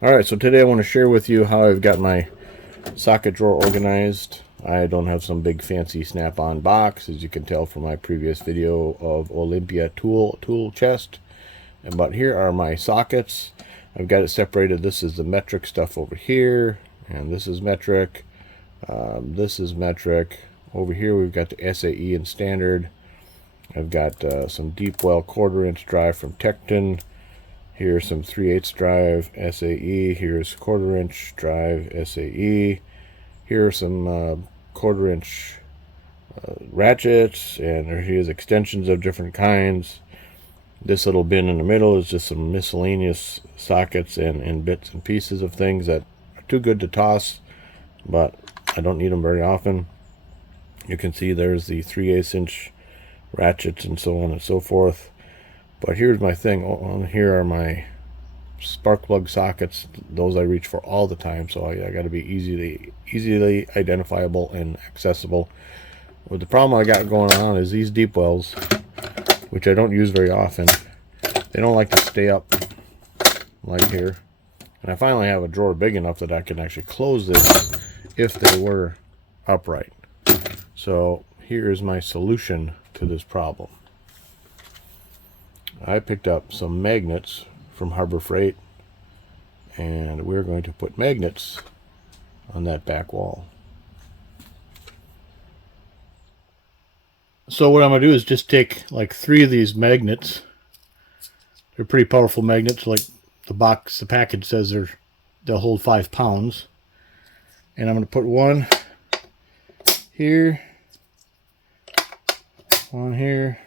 Alright, so today I want to share with you how I've got my socket drawer organized. I don't have some big fancy snap-on box, as you can tell from my previous video of Olympia tool chest. But here are my sockets. I've got it separated. This is the metric stuff over here, and this is metric. This is metric. Over here we've got the SAE and standard. I've got some deep well 1/4 inch drive from Tecton. Here's some 3/8 drive SAE. Here's 1/4 inch drive SAE. Here are some 1/4 inch ratchets, and here's extensions of different kinds. This little bin in the middle is just some miscellaneous sockets and bits and pieces of things that are too good to toss, but I don't need them very often. You can see there's the 3/8 inch ratchets and so on and so forth. But here's my thing. On here are my spark plug sockets. Those I reach for all the time, so I got to be easily identifiable and accessible. Well, the problem I got going on is these deep wells, which I don't use very often, they don't like to stay up like here. And I finally have a drawer big enough that I can actually close this if they were upright. So here's my solution to this problem. I picked up some magnets from Harbor Freight, and we're going to put magnets on that back wall. So what I'm going to do is just take like 3 of these magnets. They're pretty powerful magnets. Like the package says they'll hold 5 pounds. And I'm going to put one here, one here,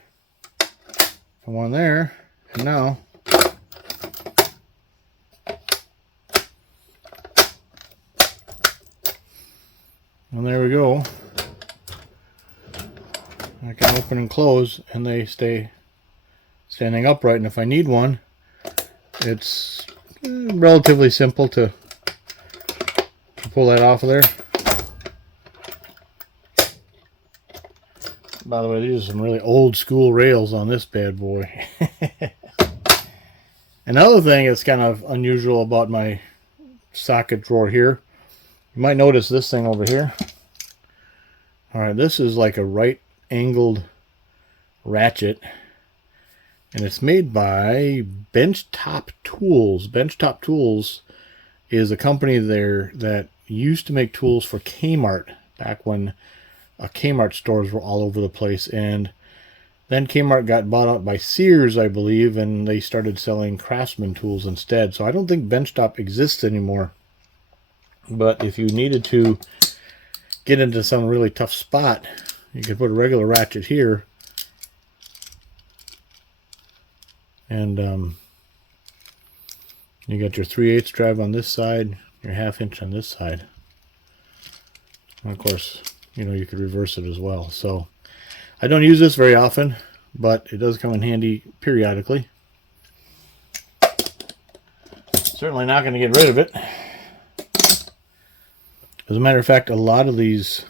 and one there. And now and there we go. I can open and close and they stay standing upright, and if I need one, it's relatively simple to pull that off of there. By the way, these are some really old school rails on this bad boy. Another thing that's kind of unusual about my socket drawer here, you might notice this thing over here. Alright, this is like a right angled ratchet, and it's made by Benchtop Tools. Benchtop Tools is a company there that used to make tools for K-Mart back when K-Mart stores were all over the place, and then K-Mart got bought out by Sears, I believe, and they started selling Craftsman tools instead. So I don't think Benchtop exists anymore. But if you needed to get into some really tough spot, you could put a regular ratchet here, and you got your 3/8 drive on this side, your 1/2 inch on this side. And of course, you know, you could reverse it as well. So I don't use this very often, but it does come in handy periodically. Certainly not going to get rid of it. As a matter of fact, a lot of these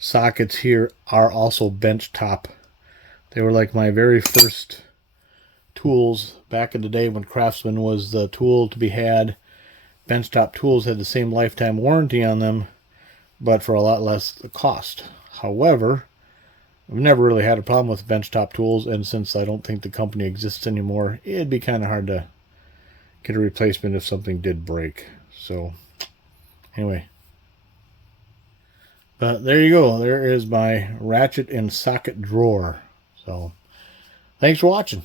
sockets here are also benchtop. They were like my very first tools back in the day when Craftsman was the tool to be had. Benchtop Tools had the same lifetime warranty on them, but for a lot less the cost. However, I've never really had a problem with Benchtop Tools, and since I don't think the company exists anymore, it'd be kind of hard to get a replacement if something did break. So anyway, but there you go. There is my ratchet and socket drawer. So thanks for watching.